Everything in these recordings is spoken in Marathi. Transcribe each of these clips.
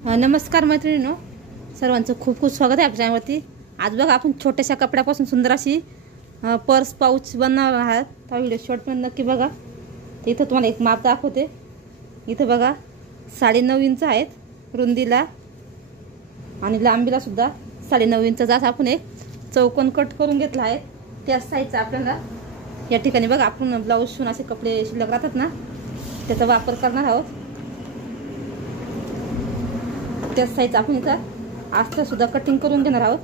नमस्कार मैत्रिणींनो, सर्वांचं खूप खूप स्वागत आहे आपल्या चॅनलवरती। आज बघा आपण छोट्याशा कपड्यापासून सुंदर अशी पर्स पाउच बनवणार आहात। तर व्हिडिओ शॉर्टमध्ये नक्की बघा। तर इथं तुम्हाला एक माप दाखवते। इथं बघा 9.5 इंच आहेत रुंदीला आणि लांबीला सुद्धा 9.5 इंच जास्त आपण एक चौकोन कट करून घेतला आहे। त्या साईजचा आपल्याला या ठिकाणी बघा आपण ब्लाऊज शिवून असे कपडे शिल्लक राहतात ना, त्याचा वापर करणार आहोत। त्या साईज आपण इथं अस्तर सुद्धा कटिंग करून घेणार आहोत।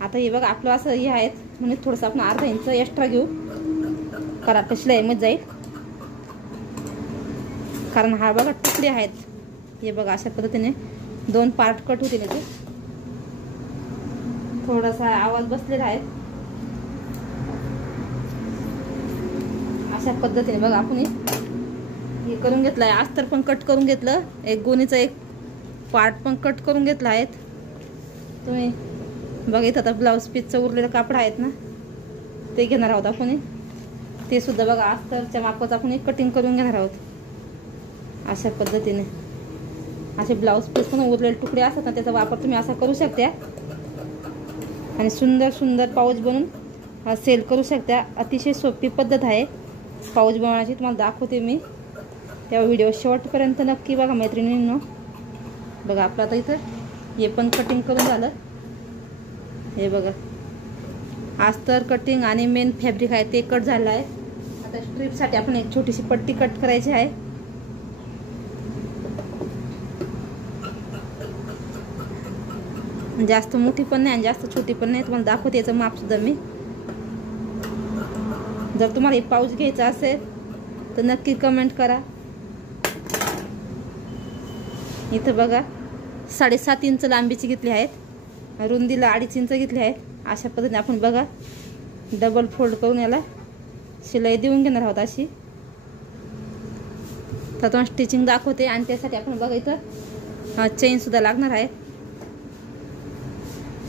आता हे बघा आपलं असं हे आहेत म्हणजे थोडंसं आपण अर्धा इंच एक्स्ट्रा घेऊ, कारण आता शिलाईमध्ये जाईल। कारण हा बघा तुकडे आहेत, हे बघा अशा पद्धतीने 2 पार्ट कट होतील। याचे थोडासा आवाज बसलेला आहे। अशा पद्धतीने बघा आपण हे करून घेतलं आहे। अस्तर पण कट करून घेतलं, एक गोणीचा एक पार्ट पण कट करून घेतला आहे। तुम्ही बघा इथं आता ब्लाऊज पीसचं उरलेलं कापड आहेत ना, ते घेणार आहोत आपण। ते सुद्धा बघा अस्तरच्या मापाचं आपण कटिंग करून घेणार आहोत। अशा पद्धतीने असे ब्लाऊज पीस पण उरलेले तुकडे असतात ना, त्याचा वापर तुम्ही असा करू शकता आणि सुंदर सुंदर पाऊच बनवून सेल करू शकता। अतिशय सोपी पद्धत आहे पाऊच बनवण्याची, तुम्हाला दाखवते मी। त्या व्हिडिओ शेवटपर्यंत नक्की बघा मैत्रिणींनो। बघा आपलं आता इथं हे पण कटिंग करून झालं। हे बघा अस्तर कटिंग आणि मेन फॅब्रिक आहे ते कट झालं आहे। आता स्ट्रीपसाठी आपण एक छोटीशी पट्टी कट करायची आहे। जास्त मोठी पण नाही आणि जास्त छोटी पण नाही, तुम्हाला दाखवते याचं माप सुद्धा मी। जर तुम्हाला हे पाऊच घ्यायचा असेल तर नक्की कमेंट करा। इथं बघा 7.5 इंच लांबीची घेतली आहेत, रुंदीला 2.5 इंच घेतली आहेत। अशा पद्धतीने आपण बघा डबल फोल्ड करून याला शिलाई देऊन घेणार आहोत अशी। तर तुम्हाला स्टिचिंग दाखवते आणि त्यासाठी आपण बघा इथं चेन सुद्धा लागणार आहे।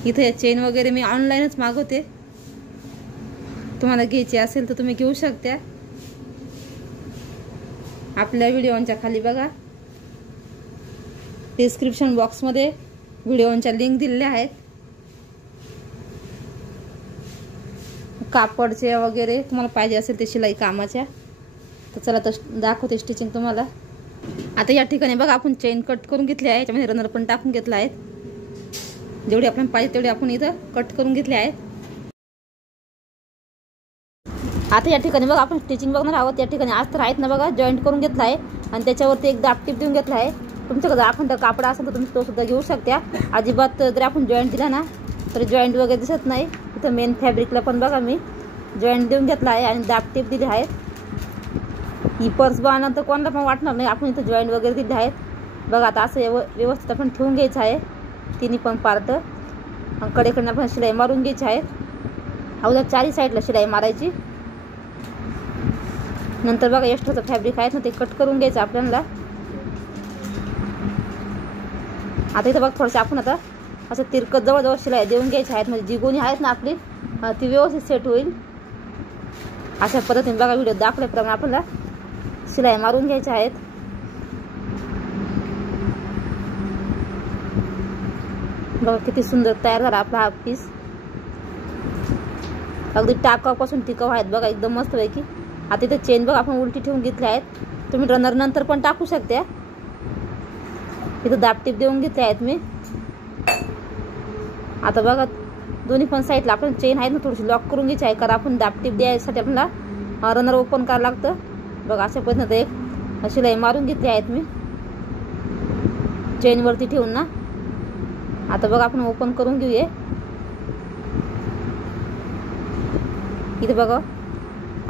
इथं या चेन वगैरे मी ऑनलाईनच मागवते, तुम्हाला घ्यायची असेल तर तुम्ही घेऊ शकता। आपल्या व्हिडिओच्या खाली बघा डिस्क्रिप्शन बॉक्समध्ये व्हिडिओच्या लिंक दिलेल्या आहेत। कापडचे वगैरे तुम्हाला पाहिजे असेल ते शिलाई कामाच्या। तर चला तर दाखवते स्टिचिंग तुम्हाला। आता या ठिकाणी बघा आपण चेन कट करून घेतली आहे, याच्यामध्ये रनर पण टाकून घेतला आहे। जेवढी आपल्याला पाहिजे तेवढी आपण इथं कट करून घेतले आहेत। आता या ठिकाणी बघा आपण स्टिचिंग बघणार आहोत। या ठिकाणी अस्तर आहेत ना बघा, जॉईंट करून घेतला आहे आणि त्याच्यावरती एक दाब टीप देऊन घेतला आहे। तुमच्याकडे अखंड कापड असेल तर तुम्ही तो सुद्धा घेऊ शकता। अजिबात जर आपण जॉईंट दिला ना तर जॉईंट वगैरे दिसत नाही। इथं मेन फॅब्रिकला पण बघा मी जॉईंट देऊन घेतला आहे आणि दाब टीप दिली आहे। ही पर्स बनवल्यानंतर कोणाला पण वाटणार नाही आपण इथं जॉईंट वगैरे दिले आहेत। बघा आता असं व्यवस्थित आपण ठेवून घ्यायचं आहे तिन्ही पण पार्ट आणि कडेकडनं आपण शिलाई मारून घ्यायची आहे। अगोदर 4 साईडला शिलाई मारायची, नंतर बघा एक्स्ट्राचं फॅब्रिक आहे ना ते कट करून घ्यायचं आपल्याला। आता इथं बघा थोडंसं आपण आता असं तिरकत जवळजवळ शिलाई देऊन घ्यायची आहेत, म्हणजे जी गोणी आहेत ना आपली ती व्यवस्थित सेट होईल। अशा पद्धतीने बघा व्हिडिओ दाखवल्याप्रमाणे आपल्याला शिलाई मारून घ्यायच्या आहेत। बघा किती सुंदर तयार झाला आपला हा पीस। अगदी टाकापासून टिकाऊ आहेत बघा, एकदम मस्त पैकी। आता इथे चेन बघा आपण उलटी ठेवून घेतली आहेत, तुम्ही रनर नंतर पण टाकू शकता। इथं दाब टीप देऊन घेतले आहेत मी। आता बघा दोन्ही पण साईडला आपण चेन आहेत ना थोडीशी लॉक करून घ्यायची आहे, कारण आपण दाब टीप द्यायसाठी आपल्याला रनर ओपन करावं लागतं। बघा अशा पद्धतीने एक शिलाई मारून घेतली आहेत मी चेनवरती ठेवून ना। आता बघा आपण ओपन करून घेऊया। इथे बघा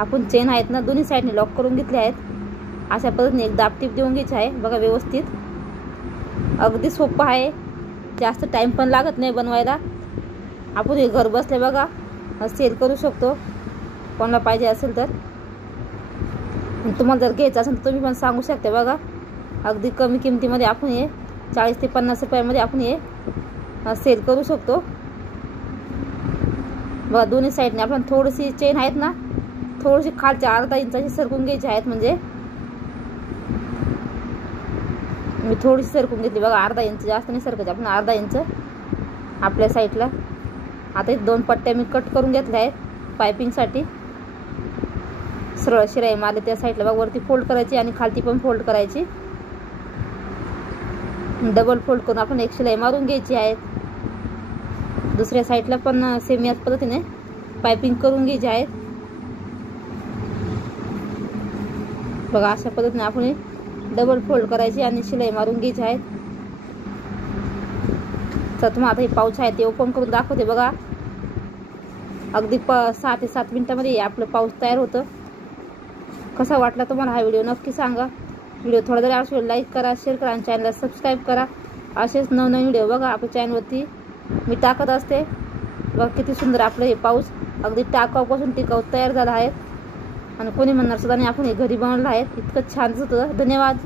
आपण चेन आहेत ना दोन्ही साईडने लॉक करून घेतले आहेत। अशा पद्धतीने एक दाब टीप देऊन घ्यायची आहे बघा व्यवस्थित। अगदी सोपं आहे, जास्त टाइम पण लागत नाही बनवायला। आपण हे घर बसल्या बघा सेल करू शकतो कोणाला पाहिजे असेल तर। तुम्हाला जर घ्यायचं असेल तर तुम्ही पण सांगू शकता बघा। अगदी कमी किमतीमध्ये आपण हे 40 ते 50 रुपयामध्ये आपण हे सेल करू शकतो। बघा दोन्ही साईडने आपण थोडीशी चेन आहेत ना, थोडीशी खालच्या अर्धा इंचाची सरकून घ्यायची आहेत. म्हणजे मी थोडीशी सरकून घेतली बघा, अर्धा इंच, जास्त नाही सरकायची, आपण अर्धा इंच आपल्या साईडला. आता 2 पट्ट्या मी कट करून घेतल्या आहेत पायपिंगसाठी. सरळ शिराई मारली त्या साईडला बघा, वरती फोल्ड करायची आणि खालती पण फोल्ड करायची. डबल फोल्ड करून आपण एक शिलाई मारून घ्यायची आहे. दुसऱ्या साईडला पण सेम याच पद्धतीने पायपिंग करून घ्यायची आहे बघा. अशा पद्धतीने आपण डबल फोल्ड करायची आणि शिलाई मारून घ्यायची आहे. तर तुम्हाला आता हे पाऊच आहे ते ओपन करून दाखवते बघा. अगदी 6 ते 7 मिनिटामध्ये आपलं पाऊच तयार होतं. कसा वाटला तुम्हाला हा व्हिडिओ नक्की सांगा. व्हिडिओ थोडा जरी आवडला लाईक करा, शेअर करा आणि चॅनलला सबस्क्राईब करा. असेच नवनवीन व्हिडिओ बघा आपल्या चॅनलवरती मी टाकत असते. बघा किती सुंदर आपलं हे पाऊच अगदी टाकाऊपासून टिकाऊ तयार झाला आहे. आणि कोणी म्हणणार सुद्धा नाही आपण हे घरी बनवलं आहे. इतकं छान होतं. धन्यवाद.